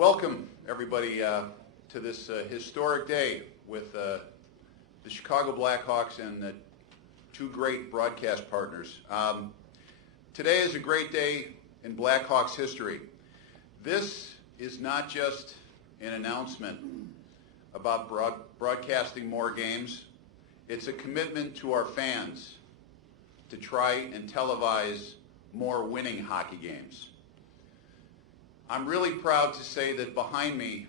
Welcome, everybody, to this historic day with the Chicago Blackhawks and two great broadcast partners. Today is a great day in Blackhawks history. This is not just an announcement about broadcasting more games. It's a commitment to our fans to try and televise more winning hockey games. I'm really proud to say that behind me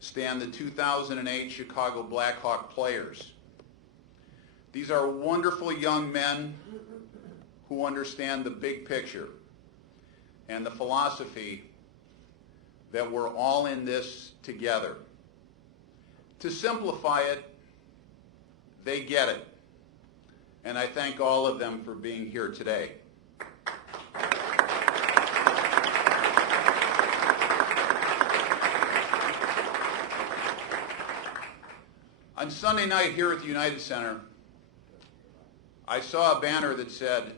stand the 2008 Chicago Blackhawk players. These are wonderful young men who understand the big picture and the philosophy that we're all in this together. To simplify it, they get it. And I thank all of them for being here today. On Sunday night here at the United Center, I saw a banner that said,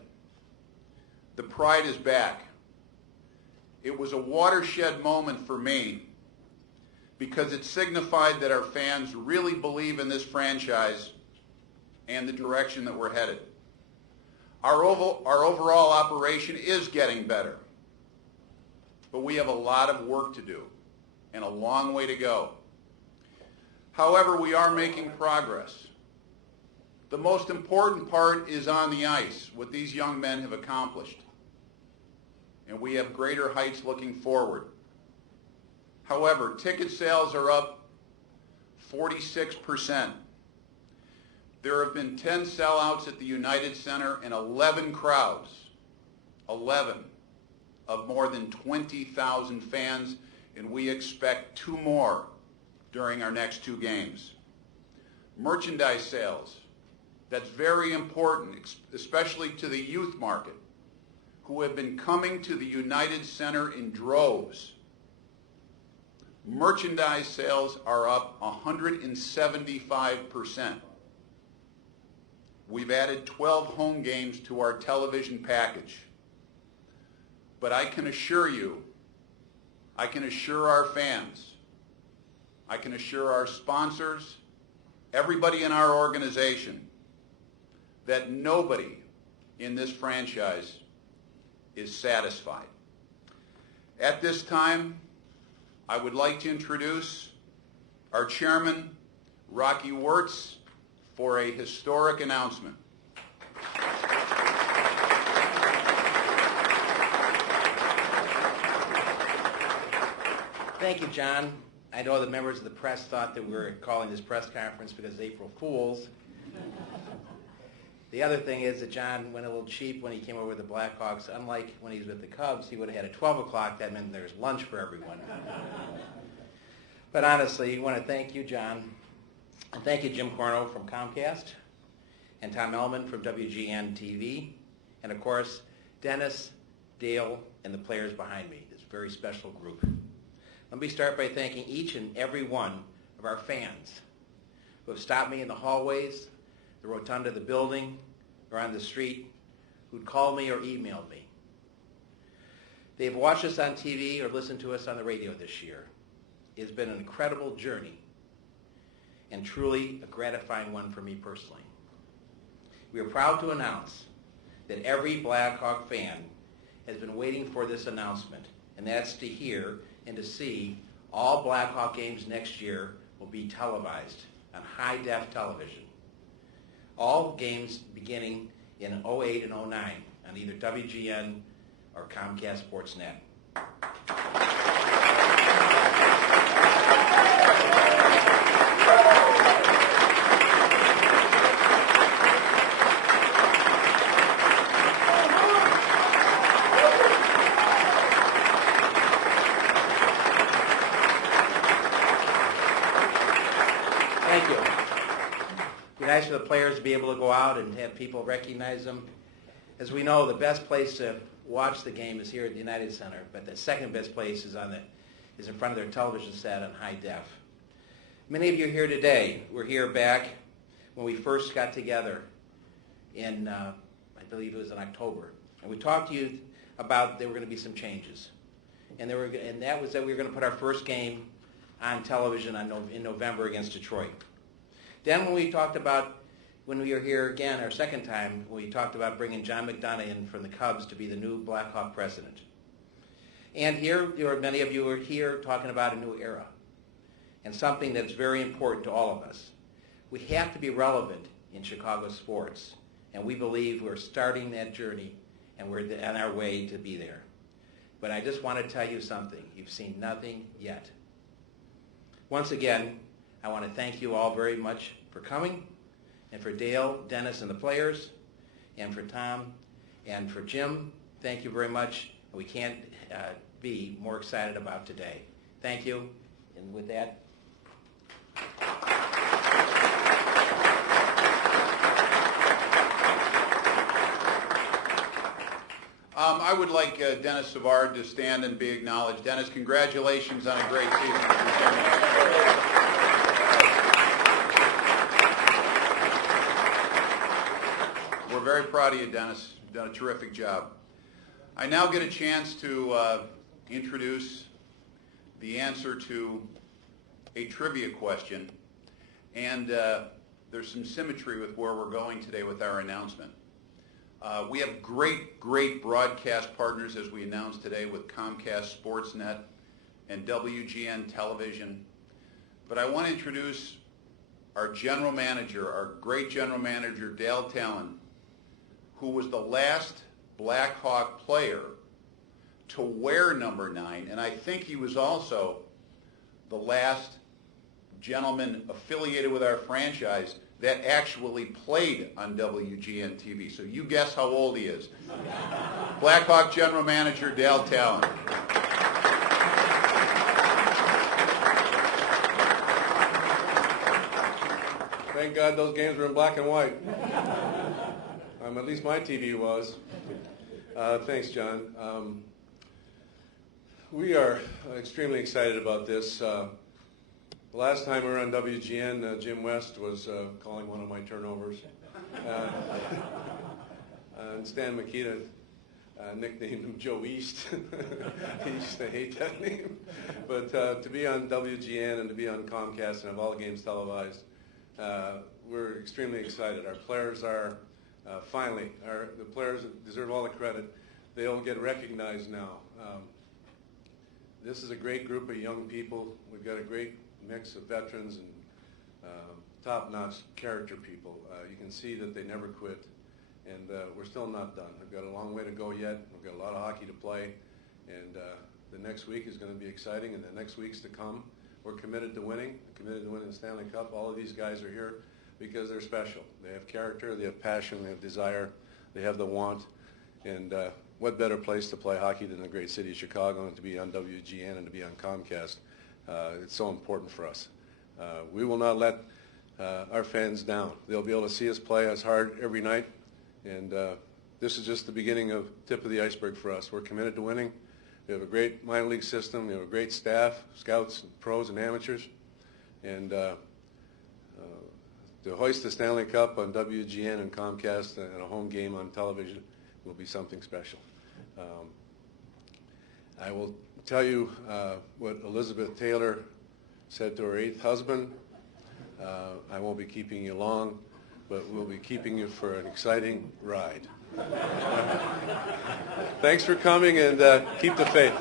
"The Pride is back." It was a watershed moment for me because it signified that our fans really believe in this franchise and the direction that we're headed. Our overall operation is getting better, but we have a lot of work to do and a long way to go. However, we are making progress. The most important part is on the ice, what these young men have accomplished. And we have greater heights looking forward. However, ticket sales are up 46%. There have been 10 sellouts at the United Center and 11 crowds, 11 of more than 20,000 fans, and we expect 2 more during our next 2 games. Merchandise sales, that's very important, especially to the youth market, who have been coming to the United Center in droves. Merchandise sales are up 175%. We've added 12 home games to our television package. But I can assure you, I can assure our fans, I can assure our sponsors, everybody in our organization, that nobody in this franchise is satisfied. At this time, I would like to introduce our chairman, Rocky Wirtz, for a historic announcement. Thank you, John. I know the members of the press thought that we were calling this press conference because it's April Fool's. The other thing is that John went a little cheap when he came over with the Blackhawks. Unlike when he was with the Cubs, he would have had a 12 o'clock. That meant there's lunch for everyone. But honestly, I want to thank you, John. And thank you, Jim Corno from Comcast, and Tom Ellman from WGN TV, and of course, Dennis, Dale, and the players behind me, this very special group. Let me start by thanking each and every one of our fans who have stopped me in the hallways, the rotunda of the building, or on the street, who'd called me or emailed me. They've watched us on TV or listened to us on the radio this year. It's been an incredible journey and truly a gratifying one for me personally. We are proud to announce that every Blackhawk fan has been waiting for this announcement, and that's to hear and to see all Blackhawk games next year will be televised on high-def television. All games beginning in 08 and 09 on either WGN or Comcast SportsNet. Thank you. It'd be nice for the players to be able to go out and have people recognize them. As we know, the best place to watch the game is here at the United Center, but the second best place is in front of their television set on high def. Many of you here today were here back when we first got together in, I believe it was in October. And we talked to you about there were going to be some changes. and that was that we were going to put our first game on television in November against Detroit. Then when we talked about, when we were here again our second time, we talked about bringing John McDonough in from the Cubs to be the new Blackhawk president. And here, many of you are here talking about a new era and something that's very important to all of us. We have to be relevant in Chicago sports, and we believe we're starting that journey and we're on our way to be there. But I just want to tell you something. You've seen nothing yet. Once again, I want to thank you all very much for coming, and for Dale, Dennis, and the players, and for Tom, and for Jim. Thank you very much. We can't be more excited about today. Thank you. And with that, I would like Dennis Savard to stand and be acknowledged. Dennis, congratulations on a great season. We're very proud of you, Dennis. You've done a terrific job. I now get a chance to introduce the answer to a trivia question, and there's some symmetry with where we're going today with our announcement. We have great broadcast partners, as we announced today, with Comcast SportsNet and WGN Television. But I want to introduce our general manager, our great general manager, Dale Talon, who was the last Blackhawk player to wear number 9, and I think he was also the last gentleman affiliated with our franchise that actually played on WGN TV. So you guess how old he is. Blackhawk General Manager Dale Talon. Thank God those games were in black and white. At least my TV was. Thanks, John. We are extremely excited about this. The last time we were on WGN, Jim West was calling one of my turnovers. And Stan Mikita nicknamed him Joe East. He used to hate that name. But to be on WGN and to be on Comcast and have all the games televised, we're extremely excited. Our players are, finally, the players deserve all the credit. They all get recognized now. This is a great group of young people. We've got a great mix of veterans and top-notch character people. You can see that they never quit, and we're still not done. We've got a long way to go yet. We've got a lot of hockey to play, and the next week is going to be exciting, and the next weeks to come. We're committed to winning the Stanley Cup. All of these guys are here because they're special. They have character, they have passion, they have desire, they have the want, and what better place to play hockey than the great city of Chicago, and to be on WGN and to be on Comcast. It's so important for us. We will not let our fans down. They'll be able to see us play as hard every night, and this is just the beginning of tip of the iceberg for us. We're committed to winning. We have a great minor league system. We have a great staff, scouts, pros, and amateurs, and to hoist the Stanley Cup on WGN and Comcast and a home game on television will be something special. I will tell you what Elizabeth Taylor said to her 8th husband. I won't be keeping you long, but we'll be keeping you for an exciting ride. Thanks for coming, and keep the faith.